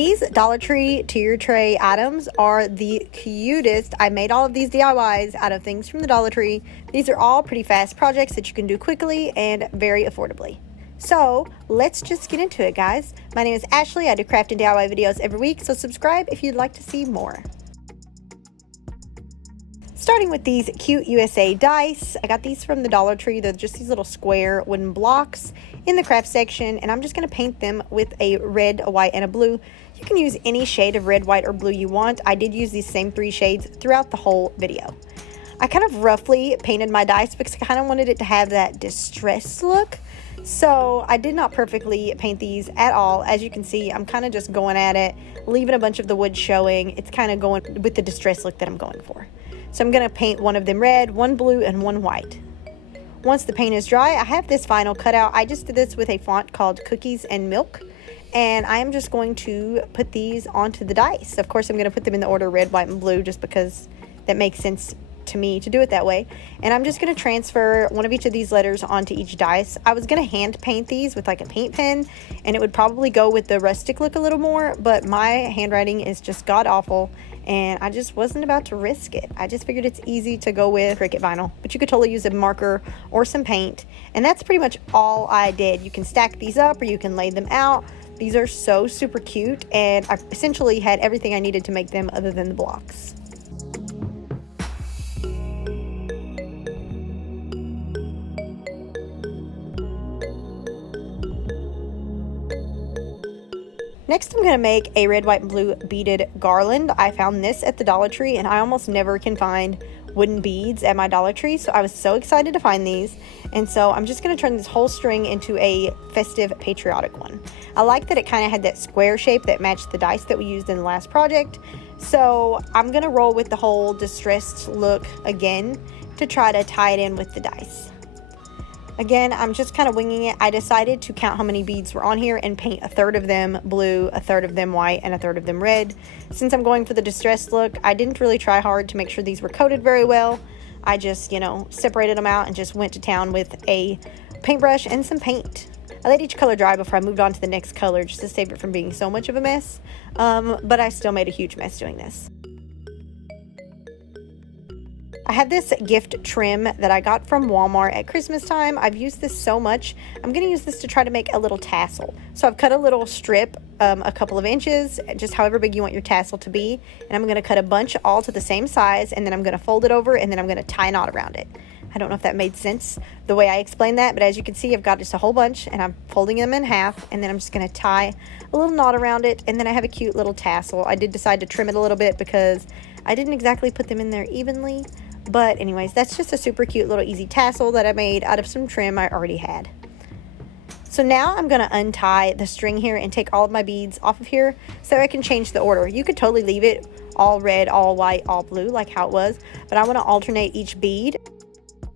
These Dollar Tree tier tray items are the cutest. I made all of these DIYs out of things from the Dollar Tree. These are all pretty fast projects that you can do quickly and very affordably. So let's just get into it, guys. My name is Ashley. I do craft and DIY videos every week, so subscribe if you'd like to see more. Starting with these cute USA dice. I got these from the Dollar Tree. They're just these little square wooden blocks in the craft section, and I'm just going to paint them with a red, a white, and a blue. You can use any shade of red, white, or blue you want. I did use these same 3 shades throughout the whole video. I kind of roughly painted my dice because I kind of wanted it to have that distressed look. So I did not perfectly paint these at all. As you can see, I'm kind of just going at it, leaving a bunch of the wood showing. It's kind of going with the distressed look that I'm going for. So I'm going to paint one of them red, one blue, and one white. Once the paint is dry, I have this vinyl cut out. I just did this with a font called Cookies and Milk. And I am just going to put these onto the dice. Of course, I'm going to put them in the order red, white, and blue just because that makes sense to me to do it that way. And I'm just going to transfer one of each of these letters onto each dice. I was going to hand paint these with like a paint pen, and it would probably go with the rustic look a little more, but my handwriting is just god awful, and I just wasn't about to risk it. I just figured it's easy to go with Cricut vinyl, but you could totally use a marker or some paint, and that's pretty much all I did. You can stack these up or you can lay them out. These are so super cute, and I essentially had everything I needed to make them other than the blocks. Next, I'm going to make a red, white, and blue beaded garland. I found this at the Dollar Tree, and I almost never can find wooden beads at my Dollar Tree, so I was so excited to find these. And so I'm just going to turn this whole string into a festive patriotic one. I like that it kind of had that square shape that matched the dice that we used in the last project. So I'm going to roll with the whole distressed look again to try to tie it in with the dice. Again, I'm just kind of winging it. I decided to count how many beads were on here and paint a third of them blue, a third of them white, and a third of them red. Since I'm going for the distressed look, I didn't really try hard to make sure these were coated very well. I just, separated them out and just went to town with a paintbrush and some paint. I let each color dry before I moved on to the next color just to save it from being so much of a mess. But I still made a huge mess doing this. I have this gift trim that I got from Walmart at Christmas time. I've used this so much. I'm going to use this to try to make a little tassel. So I've cut a little strip, a couple of inches, just however big you want your tassel to be. And I'm going to cut a bunch all to the same size, and then I'm going to fold it over, and then I'm going to tie a knot around it. I don't know if that made sense the way I explained that, but as you can see, I've got just a whole bunch, and I'm folding them in half, and then I'm just going to tie a little knot around it, and then I have a cute little tassel. I did decide to trim it a little bit because I didn't exactly put them in there evenly. But anyways, that's just a super cute little easy tassel that I made out of some trim I already had. So now I'm going to untie the string here and take all of my beads off of here so I can change the order. You could totally leave it all red, all white, all blue like how it was, but I want to alternate each bead.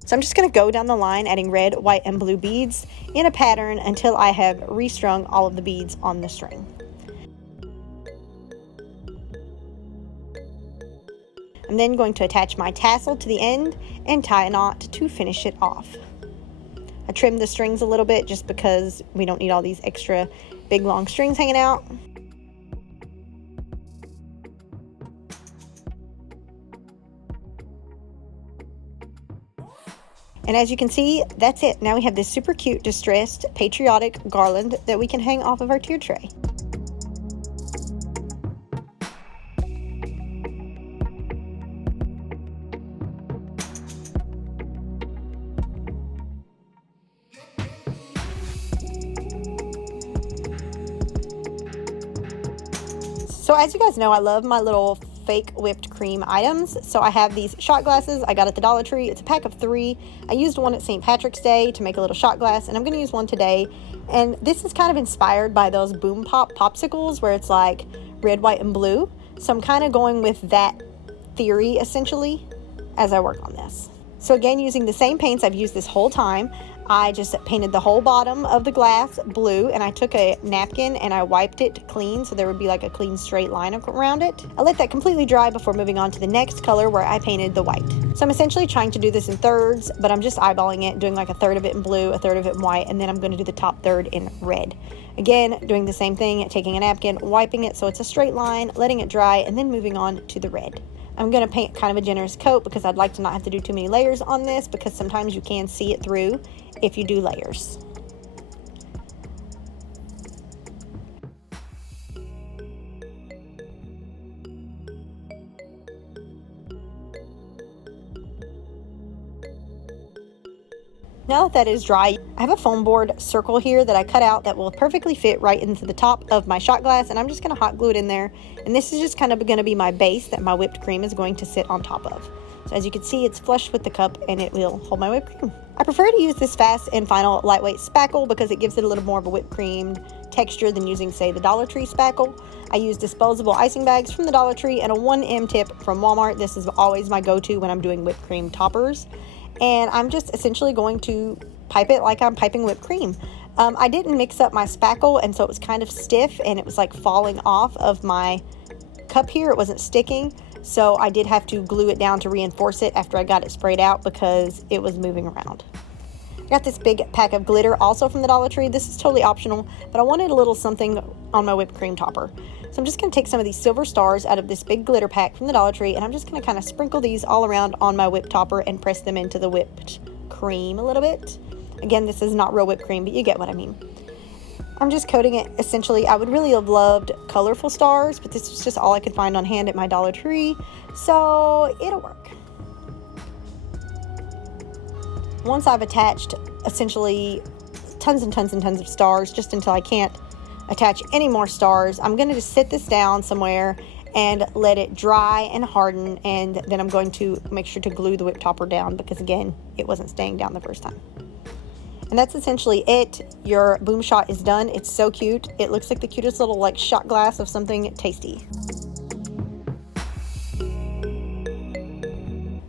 So I'm just going to go down the line adding red, white, and blue beads in a pattern until I have restrung all of the beads on the string. I'm then going to attach my tassel to the end and tie a knot to finish it off. I trimmed the strings a little bit just because we don't need all these extra big long strings hanging out. And as you can see, that's it. Now we have this super cute distressed patriotic garland that we can hang off of our tier tray. So as you guys know, I love my little fake whipped cream items. So I have these shot glasses I got at the Dollar Tree. It's a pack of 3. I used one at St. Patrick's Day to make a little shot glass, and I'm going to use one today. And this is kind of inspired by those boom pop popsicles where it's like red, white, and blue. So I'm kind of going with that theory essentially as I work on this. So again, using the same paints I've used this whole time, I just painted the whole bottom of the glass blue, and I took a napkin and I wiped it clean so there would be like a clean straight line around it. I let that completely dry before moving on to the next color where I painted the white. So I'm essentially trying to do this in thirds, but I'm just eyeballing it, doing like a third of it in blue, a third of it in white, and then I'm going to do the top third in red. Again, doing the same thing, taking a napkin, wiping it so it's a straight line, letting it dry, and then moving on to the red. I'm going to paint kind of a generous coat because I'd like to not have to do too many layers on this, because sometimes you can see it through if you do layers. Now that is dry, I have a foam board circle here that I cut out that will perfectly fit right into the top of my shot glass, and I'm just going to hot glue it in there. And this is just kind of going to be my base that my whipped cream is going to sit on top of. So as you can see, it's flush with the cup and it will hold my whipped cream. I prefer to use this Fast and Final lightweight spackle because it gives it a little more of a whipped cream texture than using, say, the Dollar Tree spackle. I use disposable icing bags from the Dollar Tree and a 1M tip from Walmart. This is always my go-to when I'm doing whipped cream toppers. And I'm just essentially going to pipe it like I'm piping whipped cream. I didn't mix up my spackle, and so it was kind of stiff and it was like falling off of my cup here. It wasn't sticking, so I did have to glue it down to reinforce it after I got it sprayed out because it was moving around. I got this big pack of glitter also from the Dollar Tree. This is totally optional, but I wanted a little something on my whipped cream topper. So I'm just going to take some of these silver stars out of this big glitter pack from the Dollar Tree, and I'm just going to kind of sprinkle these all around on my whipped topper and press them into the whipped cream a little bit. Again, this is not real whipped cream, but you get what I mean. I'm just coating it essentially. I would really have loved colorful stars, but this was just all I could find on hand at my Dollar Tree, so it'll work. Once I've attached essentially tons and tons and tons of stars, just until I can't attach any more stars, I'm going to just sit this down somewhere and let it dry and harden, and then I'm going to make sure to glue the whip topper down because, again, it wasn't staying down the first time. And that's essentially it. Your boom shot is done. It's so cute. It looks like the cutest little like shot glass of something tasty.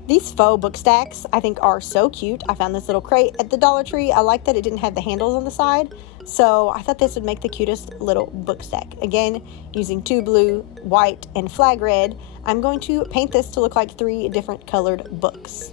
These faux book stacks I think are so cute. I found this little crate at the Dollar Tree. I like that it didn't have the handles on the side, so I thought this would make the cutest little book stack. Again, using 2 blue, white, and flag red, I'm going to paint this to look like 3 different colored books.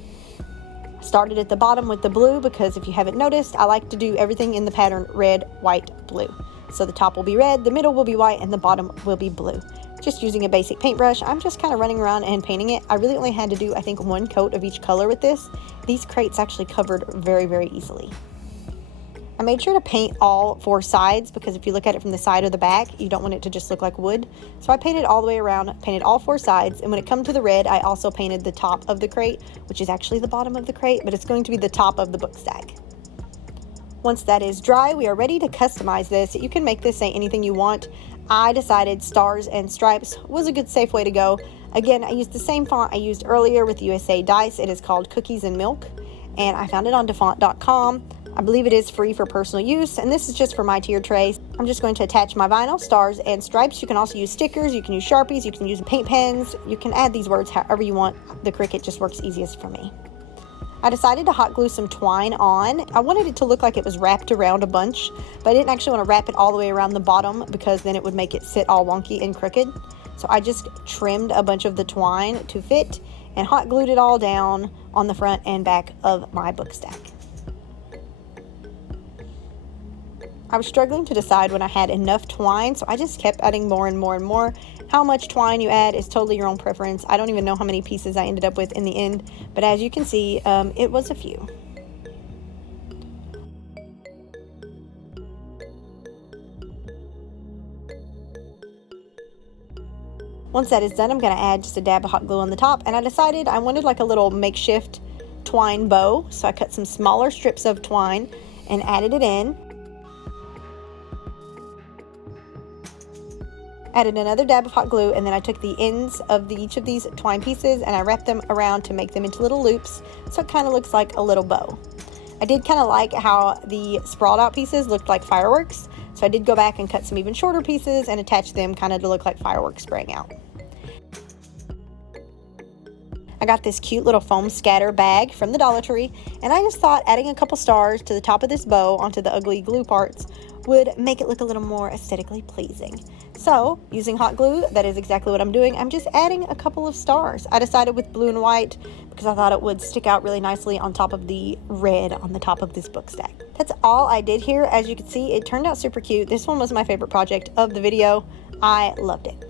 Started at the bottom with the blue because if you haven't noticed, I like to do everything in the pattern red, white, blue. So the top will be red, the middle will be white, and the bottom will be blue. Just using a basic paintbrush, I'm just kind of running around and painting it. I really only had to do, I think, 1 coat of each color with this. These crates actually covered very, very easily. I made sure to paint all 4 sides because if you look at it from the side or the back, you don't want it to just look like wood. So I painted all the way around, painted all 4 sides, and when it comes to the red, I also painted the top of the crate, which is actually the bottom of the crate, but it's going to be the top of the book stack. Once that is dry, we are ready to customize this. You can make this say anything you want. I decided stars and stripes was a good safe way to go. Again, I used the same font I used earlier with USA dice. It is called Cookies and Milk, and I found it on defont.com. I believe it is free for personal use, and this is just for my tier trays. I'm just going to attach my vinyl, stars and stripes. You can also use stickers, you can use Sharpies, you can use paint pens. You can add these words however you want. The Cricut just works easiest for me. I decided to hot glue some twine on. I wanted it to look like it was wrapped around a bunch, but I didn't actually want to wrap it all the way around the bottom because then it would make it sit all wonky and crooked. So I just trimmed a bunch of the twine to fit and hot glued it all down on the front and back of my book stack. I was struggling to decide when I had enough twine, so I just kept adding more and more and more. How much twine you add is totally your own preference. I don't even know how many pieces I ended up with in the end, but as you can see, it was a few. Once that is done, I'm going to add just a dab of hot glue on the top, and I decided I wanted like a little makeshift twine bow, so I cut some smaller strips of twine and added it in. Added another dab of hot glue, and then I took the ends of each of these twine pieces and I wrapped them around to make them into little loops, so it kind of looks like a little bow. I did kind of like how the sprawled out pieces looked like fireworks, so I did go back and cut some even shorter pieces and attach them kind of to look like fireworks spraying out. I got this cute little foam scatter bag from the Dollar Tree, and I just thought adding a couple stars to the top of this bow onto the ugly glue parts would make it look a little more aesthetically pleasing. So, using hot glue, that is exactly what I'm doing. I'm just adding a couple of stars. I decided with blue and white because I thought it would stick out really nicely on top of the red on the top of this book stack. That's all I did here. As you can see, it turned out super cute. This one was my favorite project of the video. I loved it.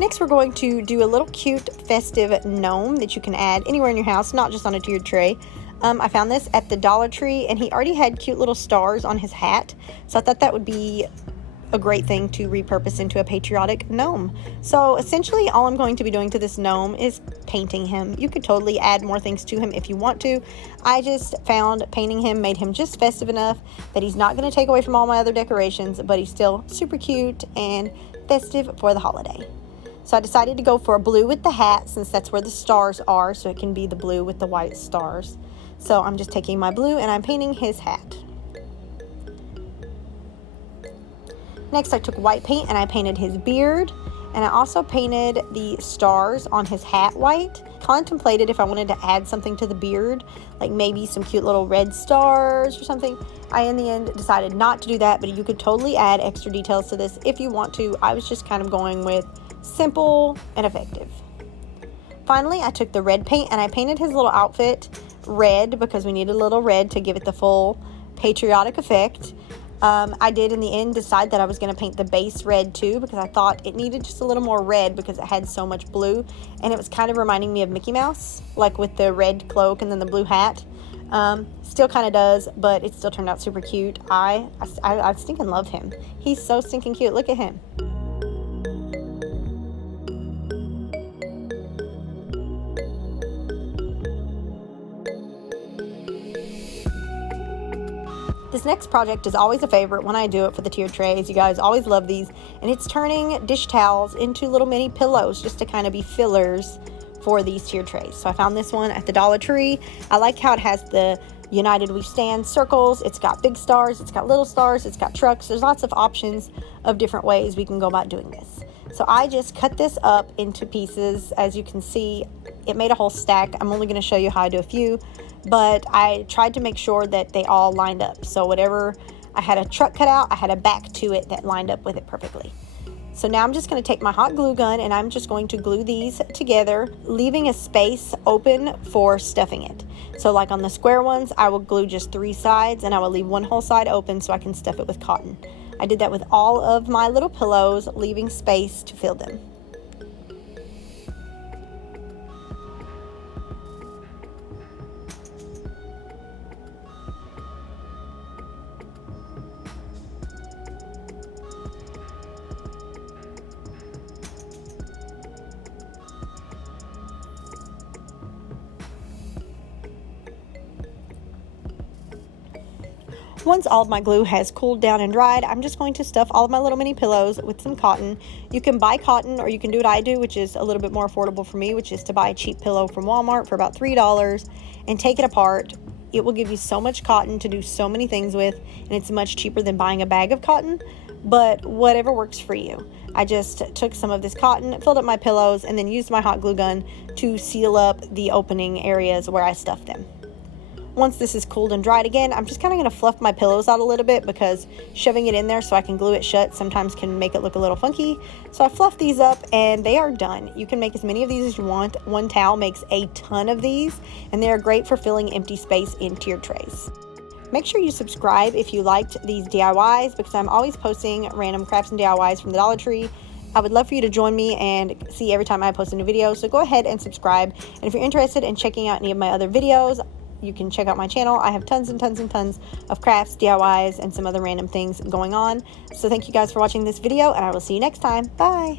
Next, we're going to do a little cute festive gnome that you can add anywhere in your house, not just on a tiered tray. I found this at the Dollar Tree, and he already had cute little stars on his hat, so I thought that would be a great thing to repurpose into a patriotic gnome. So essentially all I'm going to be doing to this gnome is painting him. You could totally add more things to him if you want to. I just found painting him made him just festive enough that he's not going to take away from all my other decorations, but he's still super cute and festive for the holiday. So I decided to go for a blue with the hat since that's where the stars are, so it can be the blue with the white stars. So I'm just taking my blue and I'm painting his hat. Next, I took white paint and I painted his beard, and I also painted the stars on his hat white. Contemplated if I wanted to add something to the beard, like maybe some cute little red stars or something. I, in the end, decided not to do that, but you could totally add extra details to this if you want to. I was just kind of going with simple and effective. Finally, I took the red paint and I painted his little outfit red because we needed a little red to give it the full patriotic effect. I did in the end decide that I was going to paint the base red too because I thought it needed just a little more red because it had so much blue, and it was kind of reminding me of Mickey Mouse, like with the red cloak and then the blue hat. Still kind of does, but it still turned out super cute. I stinking love him. He's so stinking cute. Look at him. This next project is always a favorite when I do it for the tiered trays. You guys always love these, and it's turning dish towels into little mini pillows just to kind of be fillers for these tiered trays. So I found this one at the Dollar Tree. I like how it has the United We Stand circles. It's got big stars, it's got little stars, it's got trucks. There's lots of options of different ways we can go about doing this. So I just cut this up into pieces. As you can see, it made a whole stack. I'm only going to show you how I do a few, but I tried to make sure that they all lined up. So whatever I had a truck cut out, I had a back to it that lined up with it perfectly. So now I'm just going to take my hot glue gun and I'm just going to glue these together, leaving a space open for stuffing it. So like on the square ones, I will glue just 3 sides and I will leave one whole side open so I can stuff it with cotton. I did that with all of my little pillows, leaving space to fill them. Once all of my glue has cooled down and dried, I'm just going to stuff all of my little mini pillows with some cotton. You can buy cotton, or you can do what I do, which is a little bit more affordable for me, which is to buy a cheap pillow from Walmart for about $3 and take it apart. It will give you so much cotton to do so many things with, and it's much cheaper than buying a bag of cotton, but whatever works for you. I just took some of this cotton, filled up my pillows, and then used my hot glue gun to seal up the opening areas where I stuffed them. Once this is cooled and dried again, I'm just kind of going to fluff my pillows out a little bit because shoving it in there so I can glue it shut sometimes can make it look a little funky. So I fluffed these up and they are done. You can make as many of these as you want. One towel makes a ton of these, and they are great for filling empty space in tiered trays. Make sure you subscribe if you liked these DIYs because I'm always posting random crafts and DIYs from the Dollar Tree. I would love for you to join me and see every time I post a new video, so go ahead and subscribe. And if you're interested in checking out any of my other videos, you can check out my channel. I have tons and tons and tons of crafts, DIYs, and some other random things going on. So thank you guys for watching this video, and I will see you next time. Bye!